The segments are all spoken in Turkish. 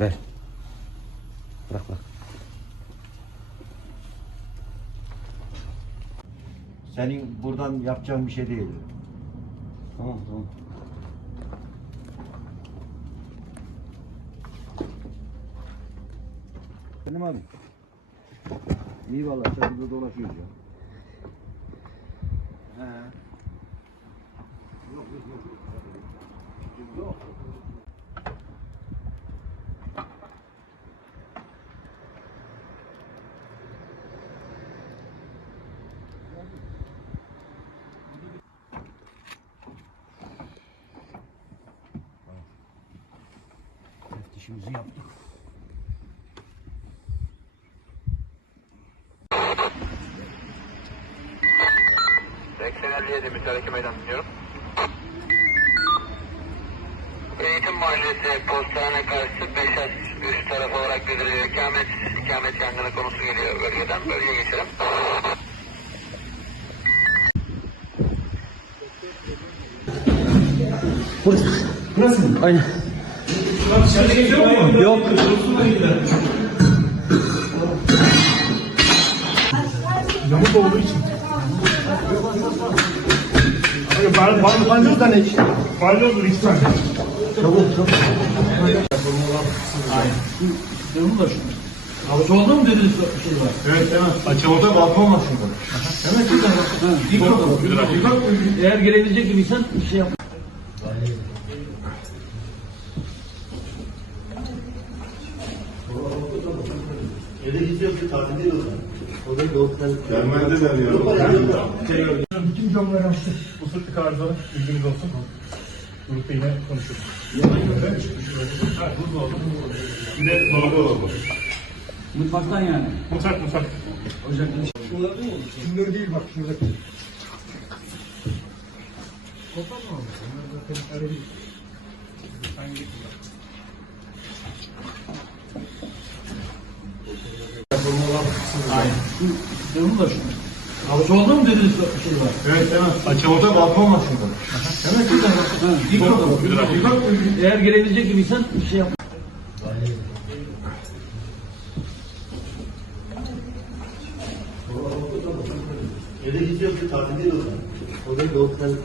Ver. Bırak bırak. Senin buradan yapacağın bir şey değil. Tamam tamam. Benim abi. İyi vallahi sen burada dolaşıyoruz ya. He. Teftişimizi yaptık. Meydan dinliyorum. Eğitim Mahallesi postane karşısı 5 3 taraf olarak bildiriliyor. İkamet, ikamet yangını konusu geliyor bölgeden. Bölgeye geçelim. Aynen. Yok. Yamuk olduğu için. Bal, bal, balyoz da ne? Balyoz tane. Çabuk çabuk. Canım da şu. Havuz oldu mu dediniz şey? Evet tamam. Açılımda balkon var şurada. Evet güzel. Ha, yıkak. Eğer gelebilecek gibiysen bir şey yap. Gelmende de arıyorum. Bütün camları açtık. Bu sırtlık arızalı. Bilginiz olsun. Grupta yine konuşuruz. Ha, buzdolabı. Bir de dolabı oldu. Mutfaktan yani. Mutfak mutfak. Ocakta. Şunları değil bak şuradaki. Canım da şu. Havuz oldu mu dediniz şey var? Evet tamam. Açılımda balkon var şurada. Evet güzel. Ha, yıkak. Eğer gelebilecek gibiysen bir şey yap.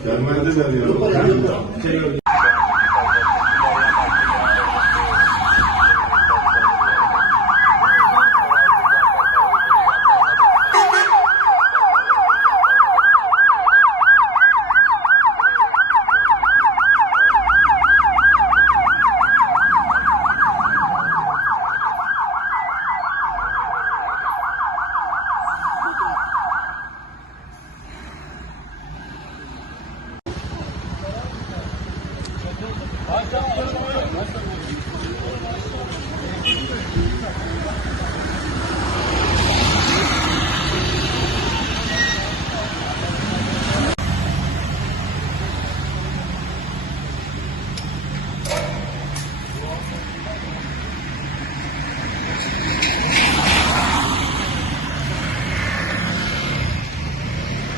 Gelmende de arıyorum. Watch out,